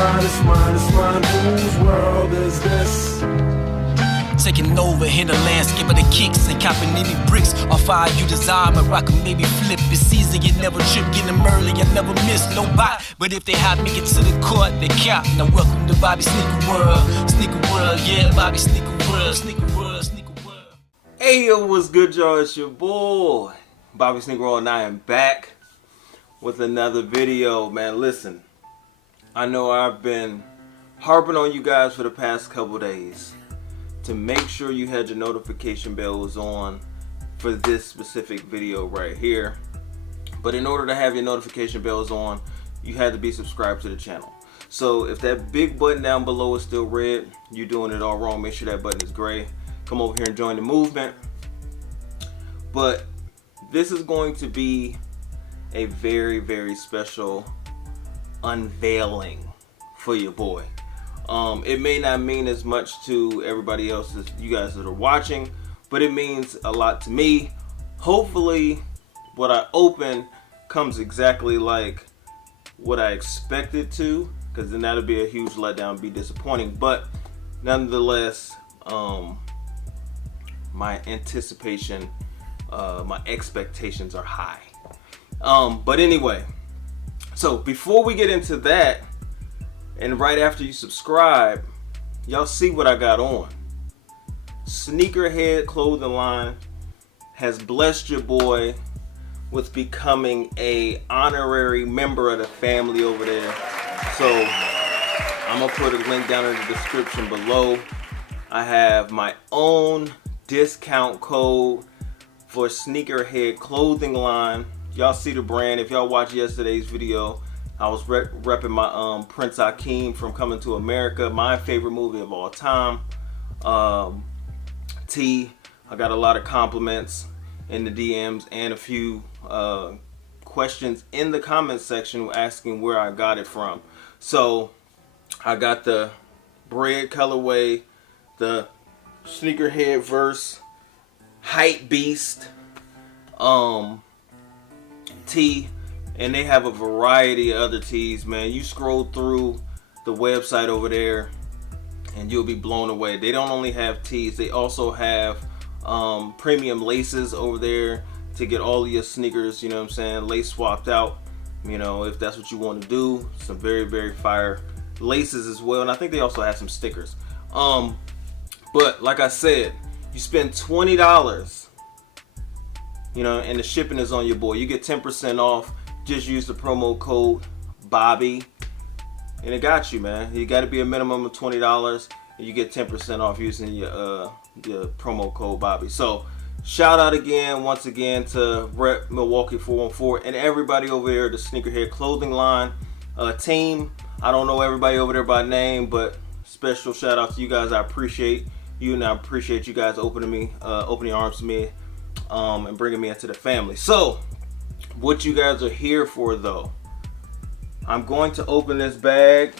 mine, whose world is this? Taking over in the landscape of the kicks and copping any bricks off fire you desire, but rock maybe flip. It's easy, you never trip, get them early, you never miss, no bite. But if they hot, make it to the court, they cap. Now welcome to Bobby Sneaker World, yeah, Bobby Sneaker World. Hey yo, what's good y'all, it's your boy, Bobby Sneaker World, and I am back with another video, man. Listen, I know I've been harping on you guys for the past couple days to make sure you had your notification bells on for this specific video right here. But in order to have your notification bells on, you had to be subscribed to the channel. So if that big button down below is still red, you're doing it all wrong. Make sure that button is gray. Come over here and join the movement. But this is going to be a very, very special unveiling for your boy. It may not mean as much to everybody else as you guys that are watching, but it means a lot to me. Hopefully what I open comes exactly like what I expected to, because then that'll be a huge letdown, be disappointing. But nonetheless, my anticipation, my expectations are high. But anyway, so before we get into that, and right after you subscribe, y'all see what I got on. Sneakerhead Clothing line has blessed your boy with becoming a honorary member of the family over there. So I'm gonna put a link down in the description below. I have my own discount code for Sneakerhead Clothing line. Y'all see the brand. If y'all watched yesterday's video, I was repping my Prince Akeem from Coming to America, my favorite movie of all time. I got a lot of compliments in the DMs and a few questions in the comment section asking where I got it from. So I got the bread colorway, the Sneakerhead verse Hype Beast tee. And they have a variety of other tees, man. You scroll through the website over there and you'll be blown away. They don't only have tees, they also have premium laces over there to get all of your sneakers, you know what I'm saying, lace swapped out, you know, if that's what you want to do. Some very, very fire laces as well. And I think they also have some stickers. But like I said, you spend $20, you know, and the shipping is on your boy. You get 10% off. Just use the promo code Bobby and it got you, man. You got to be a minimum of $20 and you get 10% off using your promo code Bobby. So shout out again, once again, to Rep Milwaukee 414 and everybody over there at the Sneakerhead Clothing line team. I don't know everybody over there by name, but special shout out to you guys. I appreciate you, and I appreciate you guys opening your arms to me and bringing me into the family. So what you guys are here for, though, I'm going to open this bag.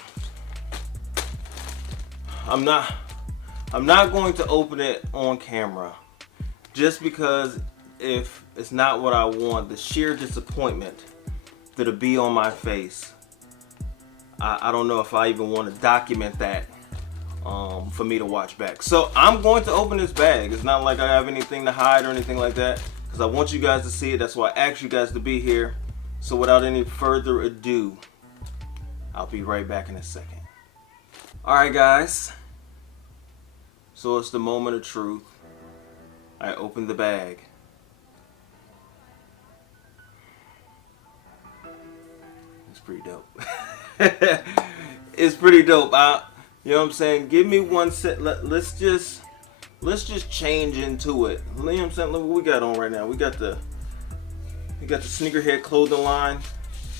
I'm not going to open it on camera, just because if it's not what I want, the sheer disappointment that'll be on my face, I don't know if I even want to document that for me to watch back. So I'm going to open this bag. It's not like I have anything to hide or anything like that, because I want you guys to see it. That's why I asked you guys to be here. So without any further ado, I'll be right back in a second. Alright guys, so it's the moment of truth. I opened the bag. It's pretty dope. It's pretty dope. You know what I'm saying? Give me one set. Let's just change into it. You know what I'm saying? Look what we got on right now. We got the Sneakerhead Clothing line.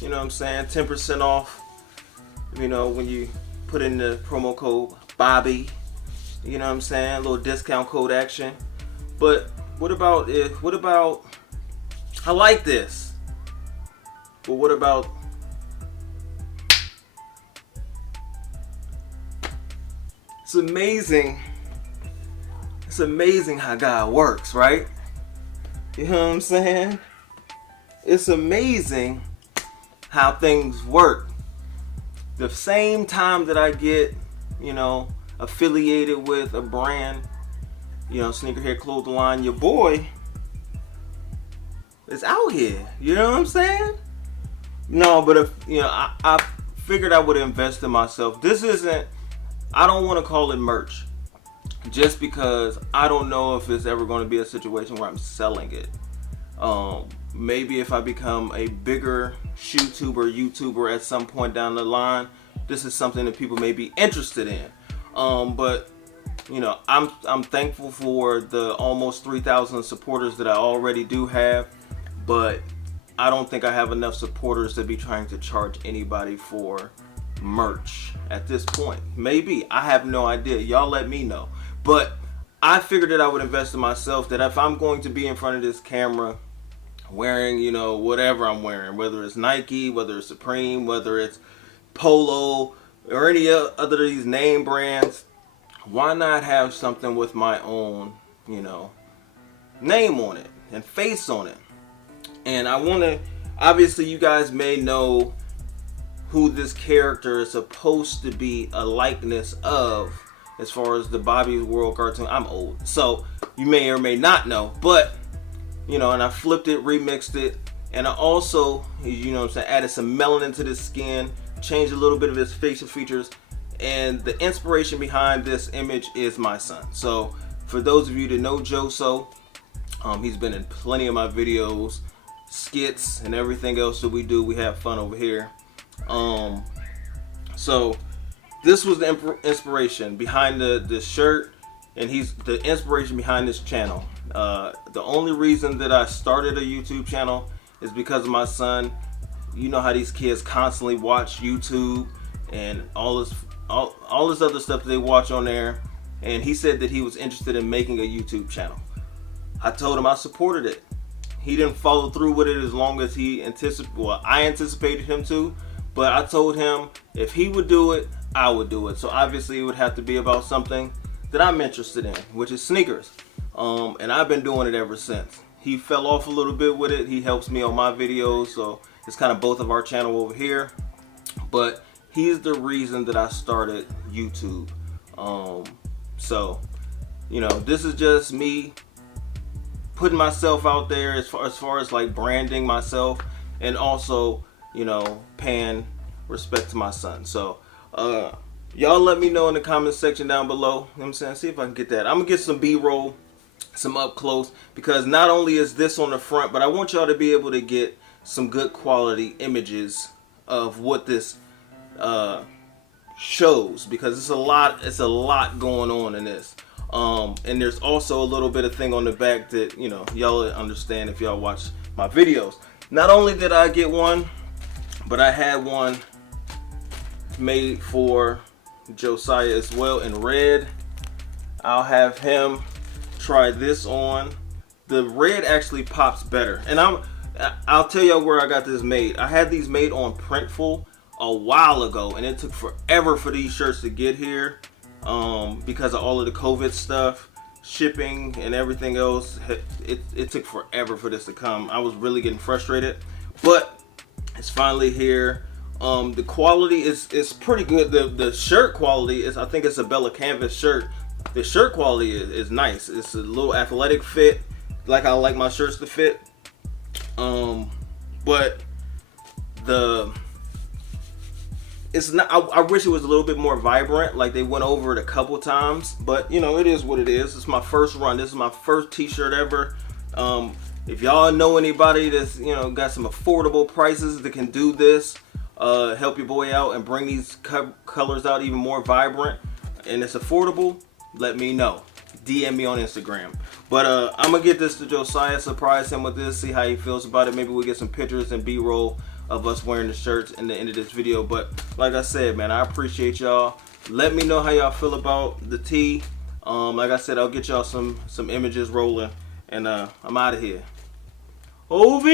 You know what I'm saying? 10% off. You know, when you put in the promo code Bobby. You know what I'm saying? A little discount code action. But what about I like this. But what about it's amazing. It's amazing how God works, right? You know what I'm saying? It's amazing how things work. the same time that I get, you know, affiliated with a brand, you know, Sneakerhead Clothing line, your boy is out here. You know what I'm saying? No, but if, you know, I figured I would invest in myself. This isn't, I don't want to call it merch, just because I don't know if it's ever going to be a situation where I'm selling it. Maybe if I become a bigger YouTuber at some point down the line, this is something that people may be interested in. But you know, I'm thankful for the almost 3,000 supporters that I already do have, but I don't think I have enough supporters to be trying to charge anybody for merch at this point. Maybe, I have no idea. Y'all let me know. But I figured that I would invest in myself, that if I'm going to be in front of this camera wearing, you know, whatever I'm wearing, whether it's Nike, whether it's Supreme, whether it's Polo, or any other of these name brands, why not have something with my own, you know, name on it and face on it? And I want to, obviously you guys may know who this character is supposed to be a likeness of, as far as the Bobby's World cartoon. I'm old, so you may or may not know, but you know, and I flipped it, remixed it, and I also, you know what I'm saying, added some melanin to the skin, changed a little bit of his facial features, and the inspiration behind this image is my son. So for those of you that know Joso, he's been in plenty of my videos, skits, and everything else that we do. We have fun over here. So this was the inspiration behind the shirt, and he's the inspiration behind this channel. The only reason that I started a YouTube channel is because of my son. You know how these kids constantly watch YouTube and all this other stuff that they watch on there, and he said that he was interested in making a YouTube channel. I told him I supported it. He didn't follow through with it as long as he I anticipated him to, but I told him if he would do it, I would do it. So obviously it would have to be about something that I'm interested in, which is sneakers. And I've been doing it ever since. He fell off a little bit with it. He helps me on my videos, so it's kind of both of our channel over here. But he's the reason that I started YouTube. So, you know, this is just me putting myself out there as far as like branding myself, and also, you know, paying respect to my son. So y'all let me know in the comment section down below. You know what I'm saying? See if I can get that. I'm gonna get some B-roll, some up close, because not only is this on the front, but I want y'all to be able to get some good quality images of what this shows, because it's a lot going on in this. And there's also a little bit of thing on the back that, you know, y'all understand if y'all watch my videos. Not only did I get one, but I had one made for Josiah as well in red. I'll have him try this on. The red actually pops better, and I'll tell y'all where I got this made. I had these made on Printful a while ago, and it took forever for these shirts to get here. Because of all of the COVID stuff, shipping and everything else, it took forever for this to come. I was really getting frustrated, but it's finally here. The quality is pretty good. The shirt quality is, I think it's a Bella Canvas shirt. The shirt quality is nice. It's a little athletic fit, like I like my shirts to fit. But it's not. I wish it was a little bit more vibrant, like they went over it a couple times. But you know, it is what it is. It's my first run. This is my first T-shirt ever. If y'all know anybody that's, you know, got some affordable prices that can do this, help your boy out and bring these colors out even more vibrant, and it's affordable, let me know. DM me on Instagram. But I'm gonna get this to Josiah, surprise him with this, see how he feels about it. Maybe we'll get some pictures and B-roll of us wearing the shirts in the end of this video. But like I said, man, I appreciate y'all. Let me know how y'all feel about the tee. Like I said, I'll get y'all some images rolling, and I'm out of here. OV!